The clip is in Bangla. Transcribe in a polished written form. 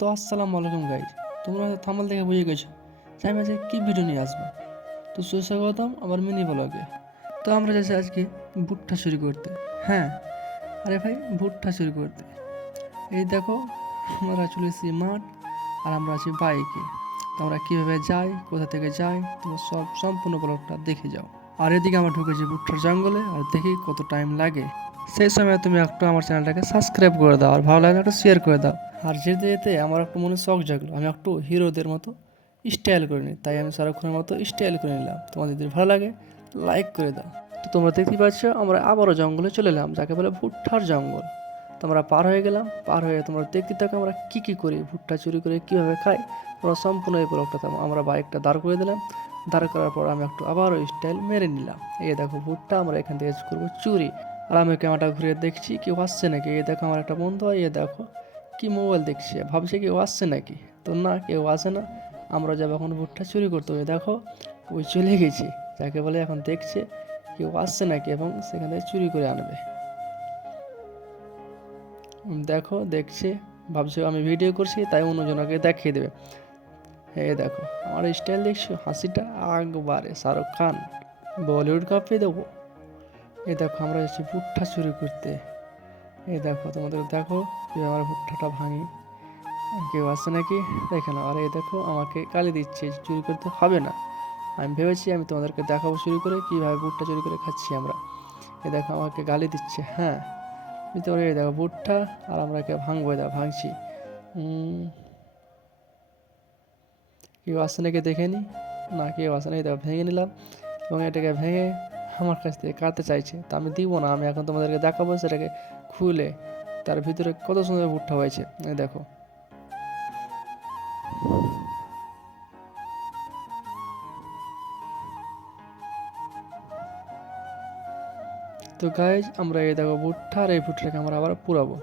তো আসসালামু আলাইকুম গাইজ, তোমরা থাম্বনেল দেখে বুঝে গেছো যে আমি আজকে কী ভিডিও নিয়ে আসবো। তো সুস্বাগতম আমার মিনি ব্লগে। তো আমরা যাচ্ছি আজকে ভুট্টা চুরি করতে। হ্যাঁ, আরে ভাই, ভুট্টা চুরি করতে। এই দেখো, আমরা চলে এসেছি মাঠ, আর আমরা আছি বাইকে। তো আমরা কীভাবে যাই, কোথা থেকে যাই, তোমরা সব সম্পূর্ণ ব্লগটা দেখে যাও। আর এদিকে আমরা ঢুকেছি ভুট্টার জঙ্গলে, আর দেখি কত টাইম লাগে। সেই সময় তুমি একটু আমার চ্যানেলটাকে সাবস্ক্রাইব করে দাও, আর ভালো লাগলে একটু শেয়ার করে দাও। আর যেতে যেতে আমার একটু মনে শখ জাগলো, আমি একটু হিরোদের মতো স্টাইল করে নিই। তাই আমি শাহরুখ খানের মতো স্টাইল করে নিলাম। তোমাদের যদি ভালো লাগে লাইক করে দাও। তো তোমরা দেখতে পাচ্ছ আমরা আবারও জঙ্গলে চলে এলাম, যাকে বলে ভুট্টার জঙ্গল। তো আমরা পার হয়ে গেলাম, পার হয়ে তোমরা দেখতে থাকো আমরা কী করি, ভুট্টা চুরি করে কীভাবে খাই। তোমরা সম্পূর্ণ এই ব্লগটা থাকো। আমরা বাইকটা দাঁড় করে দিলাম, দাঁড় করার পর আমি একটু আবারও স্টাইল মেরে নিলাম। এই দেখো ভুট্টা আমরা এখান থেকে করবো চুরি। আর আমি ক্যামেরাটা ঘুরে দেখছি কেউ আসছে নাকি। এই দেখো আমার একটা বন্ধু, এই দেখো কি মোবাইল দেখছে, ভাবছে কেউ আসছে নাকি। তো না, কেউ আসে না। আমরা যাবো এখন ভুট্টা চুরি করতে হবে। দেখো ওই চলে গেছি, যাকে বলে এখন দেখছে কেউ আসছে নাকি এবং সেখান থেকে চুরি করে আনবে। দেখো দেখছে, ভাবছে আমি ভিডিও করছি তাই অন্যজনকে দেখিয়ে দেবে। এই দেখো আমার স্টাইল দেখছো, হাসিটা একবারে শাহরুখ খান, বলিউড কাঁপিয়ে দেবো। এই দেখো আমরা যাচ্ছি ভুট্টা চুরি করতে। এই দেখো তোমাদের দেখো কীভাবে আমার ভুট্টাটা ভাঙি। কেউ আসছে নাকি দেখে না। আর এই দেখো আমাকে গালি দিচ্ছে, চুরি করতে হবে না। আমি ভেবেছি আমি তোমাদেরকে দেখাবো চুরি করে কীভাবে ভুট্টা চুরি করে খাচ্ছি আমরা। এই দেখো আমাকে গালি দিচ্ছে। হ্যাঁ, বুঝতে পারি। এই দেখো ভুট্টা, আর আমরা একে ভাঙবো। দেখো ভাঙছি। কেউ আসছে নাকি দেখে নি। না, কেউ আসে না। এই দেখো ভেঙে নিলাম, এবং এটাকে ভেঙে আমার কাছ থেকে কাটতে চাইছে। তা আমি দিব না, আমি এখন তোমাদেরকে দেখাবো সেটাকে খুলে তার ভিতরে কত সুন্দর ভুট্টা হয়েছে। এই দেখো। তো গাইজ আমরা এই দেখো ভুট্টা, আর এই ভুট্টাটাকে আমরা আবার পুরাবো।